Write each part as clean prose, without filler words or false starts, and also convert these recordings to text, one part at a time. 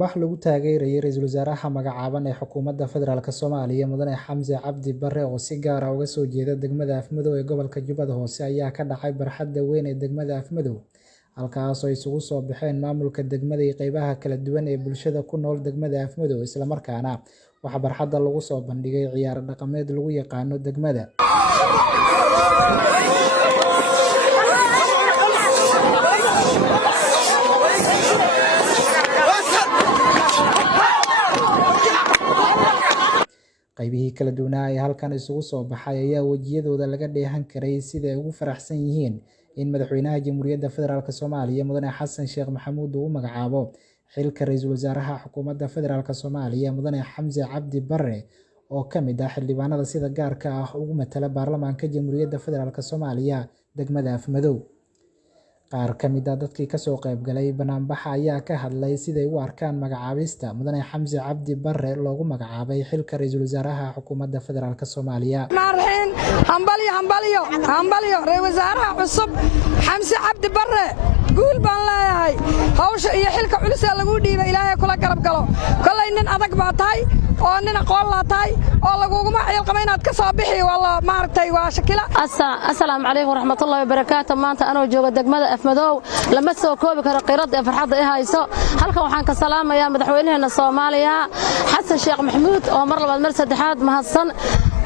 banaanbax lagu taageerayay ra'iisul wasaaraha magacaaban ee xukuumadda federaalka Soomaaliya mudane Xamse Cabdi Barre oo si gaar ah uga soo jeeda degmada Afmadow ee gobolka Jubbada Hoose ayaa ka dhacay barxadda weyn ee degmada Afmadow halkaas oo isugu soo baxeen maamulka degmada iyo qaybaha kala duwan ee bulshada ku nool degmada Afmadow isla markaana waxa barxadda lagu soo bandhigay ciyaar dhaqameed lagu yaqaano degmada qaybihii kala duwanaa ee halkan isugu soo baxay ayaa wajiyadooda laga dheehan karay sida ay ugu faraxsan yihiin in madaxweynaha Jamhuuriyadda Federaalka Soomaaliya mudane Xasan Sheekh Maxamuud uu magacaabo xilka ra'iisul wasaaraha xukuumadda Federaalka Soomaaliya mudane Xamse Cabdi Barre oo ka mid ah xildhibaanada sida gaarka ah ugu matala baarlamaanka Jamhuuriyadda Federaalka Soomaaliya degmada Afmadow. qaar ka mid ah dadkii ka soo qayb galay banaanbaxa ayaa ka hadlay sida ay u arkaan magacaabista mudane Xamse Cabdi Barre loogu magacaabay xilka ra'iisul wasaaraha xukuumadda Federaalka Soomaaliya. hambalyo ra'iisul wasaaraha cusub Xamse Cabdi Barre guul baan leeyahay hawsha iyo xilka culus ee lagu dhiibay Ilaahay kula garab galo kolay nin adag baa tahay oo nin aqoon la tahay oo laguguma xilqamay inaad ka soo bixi walla maartay waa shakila. Assalaamu calaykum waraxmatullaahi wabarakaatuh. maanta anoo jooga degmada Afmadow lama soo koobi karo qirada ee farxadda ay hayso. halkan waxaan ka salaamayaa madaxweynaha Soomaaliya Xasan Sheekh Maxamuud oo mar labaad mar saddexaad mahadsan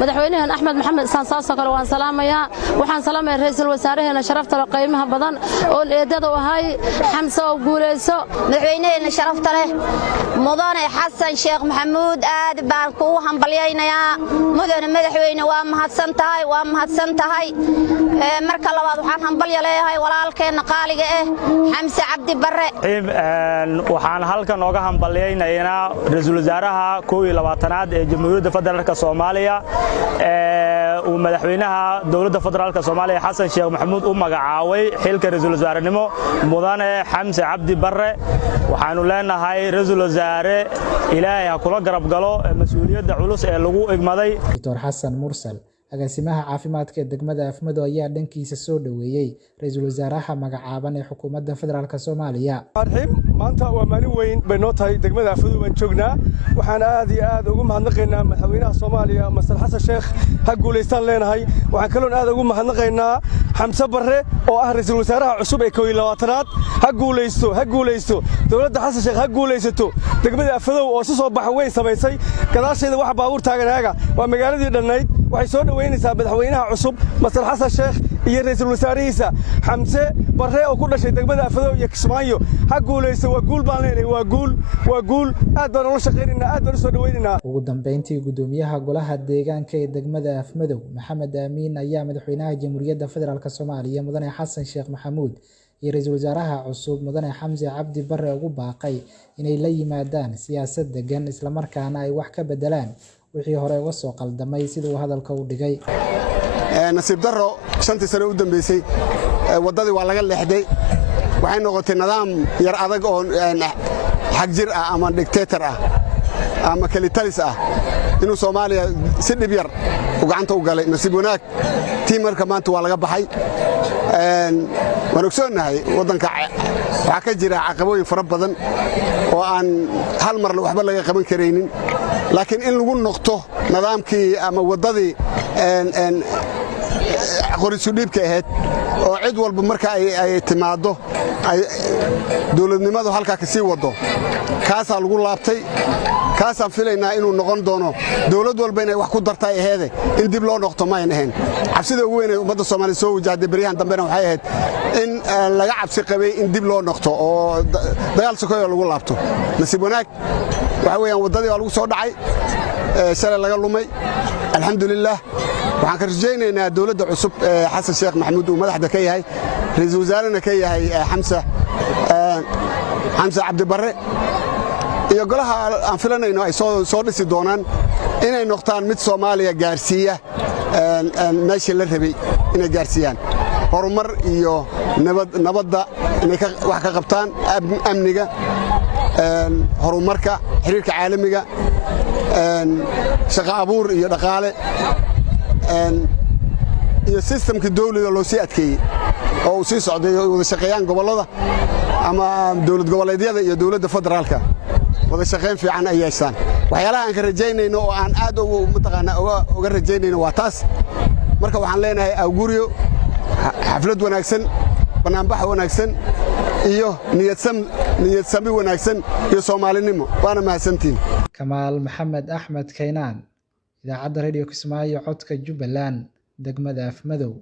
madaxweynaha Axmed Maxamed Sansaaso kale waan salaamayaa. waxaan salaamayaa ra'iisul wasaaraheena sharafta leh qiimaha badan oo eedada u ahay Xamse oo guuleyso madaxweynaha sharafta leh mudane Xasan Sheekh Maxamuud aad baan ku hambalyeeynaa mudane madaxweyne waa mahadsan tahay marka labaad waxaan hambalyeeyahay walaalkeena qaaliga ah Xamse Cabdi Barre waxaan halkan ooga hambalyeeynaa ra'iisul wasaaraha 22aad ee Jamhuuriyadda Federaalka Soomaaliya uu madaxweynaha dawladda federaalka Soomaaliya Xasan Sheekh Maxamuud u magacaabay xilka ra'iisul wasaarenimo mudane Xamse Cabdi Barre waxaanu leenahay ra'iisul wasaare Ilaahay ha kula garab galo mas'uuliyadda culus ee lagu igmaday. Dr. Xasan Mursal agaasimaha caafimaadka ee degmada Afmadow ayaa dhankiisa soo dhaweeyay ra'iisul wasaaraha magacaaban ee xukuumadda federaalka Soomaaliya. maanta waa maalin weyn bay noo tahay degmada Afmadow baan joognaa waxaan aad iyo aad ugu mahadnaqaynaa madaxweynaha Soomaaliya Mr. Xasan Sheekh ha guuleystaan leenahay waxaan kaloo aad ugu mahadnaqaynaa Xamse Barre oo ah ra'iisul wasaaraha cusub ee 22aad ha guuleysto dawladda Xasan Sheekh ha guuleysato degmada Afmadow oo soo bax weyn sameysay gadaasheeda wax baabuur taaganaaga waa magaaladii dhannayd waxay soo dhaweynaysaa madaxweynaha cusub Mr. Xasan Sheekh iyo ra'iisul wasaarihiisa Xamse Barre oo ku dhashay degmada Afmadow iyo Kismaayo ha guuleysto waa guul baan leenahay waa guul aad baan ula shaqeynaynaa aad baan soo dhaweynaa. ugu dambeyntii gudoomiyaha golaha deegaanka ee degmada Afmadow Maxamed Amiin ayaa madaxweynaha Jamhuuriyadda Federaalka Soomaaliya mudane Xasan Sheekh Maxamuud iyo ra'iisul wasaaraha cusub mudane Xamse Cabdi Barre ugu baaqay inay la yimaadaan siyaasad degan isla markaana ay wax ka bedelaan wixii hore uga soo qaldamay sidoo hadalka u dhigay. nasiib darro 5 sano u dambeysay wadadii waa laga leexday waxay noqotay nidaam yar adag oo xaq jir ah ama dictator ah ama kalitalis ah inuu Soomaaliya si dhib yar u gacanta u galay nasiib wanaag tii marka maanta waa laga baxay waan ogsoonahay wadanka waxa ka jira caqabooyin fara badan oo aan hal mar waxba laga qaban kareynin laakiin in lagu noqto nidaamkii ama wadadii qorisu dhiibka ahayd oo cid walba marka ay timaado ay dawladnimadu halka ka sii wado kaasa lagu laabtay kaasaan filaynaa inuu noqon doono dawlad walba inay wax ku dartay aheede in dib loo noqto ma ahayn cabsida ugu weyn ee ummadda Soomaaliyeed soo wajahday bariyahan dambena waxay ahayd in laga cabsi qabay in dib loo noqto oo dagaal sokoyo lagu laabto nasiib wanaag waxa weeyaan wadadii waa lagu soo dhacay shalay laga lumay alxamdulillah waxaan ka rajaynaynaa dawladda cusub Xasan Sheekh Maxamuud uu madaxda ka yahay ra'iisul wasaarena ka yahay Xamse Cabdi Barre iyo golaha aan filanayno ay soo dhisi doonaan inay noqdaan mid Soomaaliya gaarsiiya meeshii la rabay inay gaarsiiyaan horumar iyo nabadda inay wax ka qabtaan amniga horumarka xiriirka caalamiga shaqo abuur iyo dhaqaale iyo systemka dawladda loo sii adkeeyay oo uu sii socday wada shaqeeyaan gobolada ama dawlad goboleedyada iyo dawladda federaalka wada shaqayn fiican ay yeeshaan waxyaalaha aan ka rajaynayno oo aan aad uga rajaynayno waa taas marka waxaan leenahay awguriyo xaflad wanaagsan banaanbax wanaagsan iyo niyad sami wanaagsan iyo Soomaalinimo waana mahadsantiin Kamaal Maxamed Axmed Kaynaan idaacadda Radio Kismaayo codka Jubbaland degmada Afmadow